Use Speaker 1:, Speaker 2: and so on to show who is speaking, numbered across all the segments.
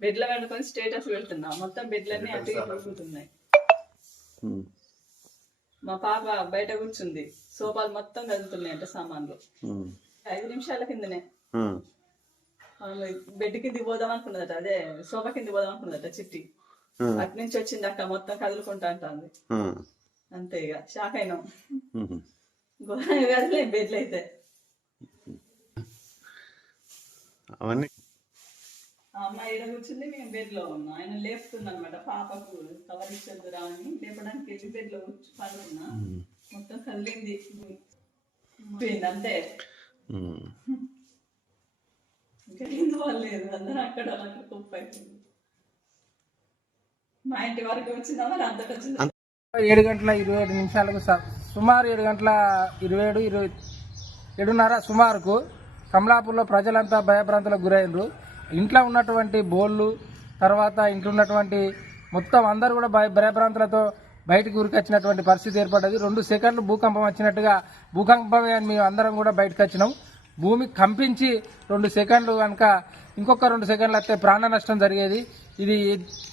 Speaker 1: బెడ్ల వండుకొని స్టేటస్ పెడుతున్నా మొత్తం బెడ్లన్నీ అటు తిరుగుతున్నాయి. మా పాప బయట కూర్చుంది. సోఫాలు మొత్తం కదులుతున్నాయి అంట సామాన్లు. ఐదు నిమిషాల కిందనే. బెడ్ కింది పోదాం అనుకున్నదట. అదే సోఫా కింది పోదాం అనుకున్నదట చిట్టి. అటు నుంచి వచ్చింది అక్క మొత్తం కదులుకుంటా అంటుంది. అంతే ఇక. షాక్ అయినాం. ఘోరంగా కదిలే బెడ్లు అయితే
Speaker 2: అవన్నీ
Speaker 1: అమ్మాయి ఈడ కూర్చుంది మేము బెడ్లో ఉన్నాం. ఆయన లేపుతున్నా అనమాట పాపకు కవర్ ఇచ్చొద్దురా అని. లేపడానికి వెళ్ళి బెడ్లో కూర్చు పడుకున్నా. మొత్తం కదిలింది పోయింది అంతే. ఇంకా లేదు అందరూ అక్కడ అక్కడ కుప్ప మా ఇంటి వరకు వచ్చిందా మరి? అంతకు వచ్చిందా?
Speaker 3: ఏడు గంటల ఇరవై ఏడు నిమిషాలకు సుమారు ఏడు గంటల ఇరవై ఏడు ఇరవై ఏడున్నర సుమారుకు కమలాపూర్లో ప్రజలంతా భయభ్రాంతులకు గురైనరు ఇంట్లో ఉన్నటువంటి బోళ్ళు తర్వాత ఇంట్లో ఉన్నటువంటి మొత్తం అందరూ కూడా భయ భయభ్రాంతులతో బయటకు ఉరికొచ్చినటువంటి పరిస్థితి ఏర్పడ్డది. రెండు సెకండ్లు భూకంపం వచ్చినట్టుగా భూకంపమే అని మేము అందరం కూడా బయటకు వచ్చినాం. భూమి కంపించి రెండు సెకండ్లు కనుక ఇంకొక రెండు సెకండ్లు వస్తే ప్రాణ నష్టం జరిగేది. ఇది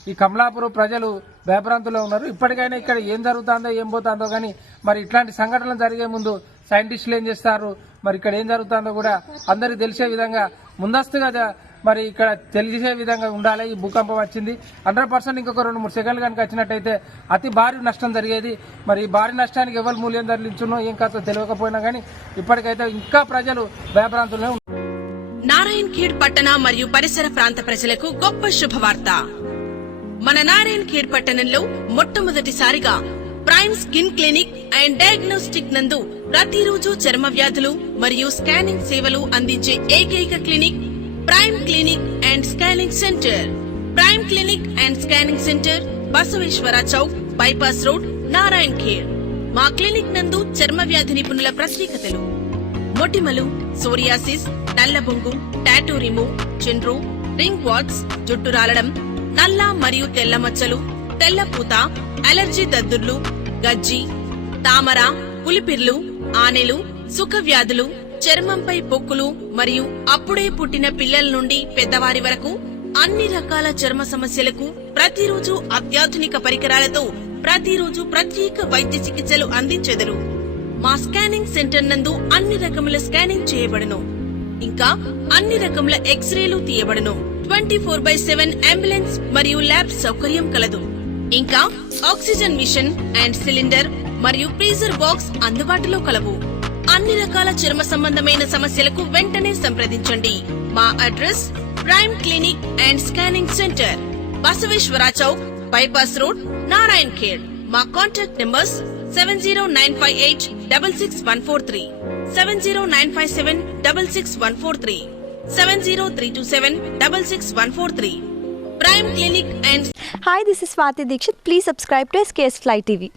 Speaker 3: ఈ కమలాపురం ప్రజలు భయభ్రాంతులో ఉన్నారు. ఇప్పటికైనా ఇక్కడ ఏం జరుగుతుందో ఏం పోతుందో కానీ మరి ఇట్లాంటి సంఘటనలు జరిగే ముందు సైంటిస్టులు ఏం చేస్తారు? మరి ఇక్కడ ఏం జరుగుతుందో కూడా అందరికీ తెలిసే విధంగా ముందస్తుగా మరి ఇక్కడ తెలిసే విధంగా ఉండాలి. ఈ భూకంపం వచ్చింది. హండ్రెడ్ పర్సెంట్ ఇంకొక రెండు మూడు సెకండ్లు కనుక వచ్చినట్టయితే అతి భారీ నష్టం జరిగేది. మరి ఈ భారీ నష్టానికి ఎవరు మూల్యం ధరలించునో ఏం కాస్త తెలియకపోయినా కానీ ఇప్పటికైతే ఇంకా ప్రజలు భయభ్రాంతులనే
Speaker 4: నారాయణ్ ఖేడ్ పట్టణ మరియు పరిసర ప్రాంత ప్రజలకు గొప్ప శుభవార్త. మన నారాయణ్ ఖేడ్ పట్టణంలో మొట్టమొదటిసారిగా prime skin clinic and diagnostic నందు ప్రతిరోజు చర్మ వ్యాధులు మరియు స్కానింగ్ సేవలు అందించే ఏకైక clinic prime clinic and scanning centre prime clinic and scanning centre Basaveshwara chowk bypass road Narayan Khed మా క్లినిక్ నందు చర్మ వ్యాధి నిపుణుల ప్రత్యేకతలు. మొటిమలు సోరియాసిస్ నల్లబొంగు టాటూ రిమూవ్ చిండ్రు రింగ్ వాట్స్ జుట్టు రాలడం నల్ల మరియు తెల్ల మచ్చలు తెల్ల పూత అలర్జీ దద్దుర్లు గజ్జి తామర పులిపిర్లు ఆనెలు సుఖ వ్యాధులు చర్మంపై పొక్కులు మరియు అప్పుడే పుట్టిన పిల్లల నుండి పెద్దవారి వరకు అన్ని రకాల చర్మ సమస్యలకు ప్రతిరోజు అత్యాధునిక పరికరాలతో ప్రతిరోజు ప్రత్యేక వైద్య చికిత్సలు అందించెదరు. మా స్కానింగ్ సెంటర్ నందు అన్ని రకముల స్కానింగ్ చేయబడును. ఇంకా అన్ని రకముల ఎక్స్రేలు తీయబడును. Twenty four by seven ambulance మరియు ల్యాబ్ సౌకర్యం కలదు. ఇంకా ఆక్సిజన్ మిషన్ అండ్ సిలిండర్ మరియు ఫ్రీజర్ బాక్స్ అందుబాటులో కలవు. అన్ని రకాల చర్మ సంబంధమైన సమస్యలకు వెంటనే సంప్రదించండి. మా address prime clinic and scanning centre Basaveshwara chowk bypass road Narayan Khed మా contact numbers seven zero nine five eight double six one four three seven zero nine five seven double six one four three seven zero three two seven double six one four three prime clinic and
Speaker 5: hi this is Swathi Dikshit please subscribe to S K S fly TV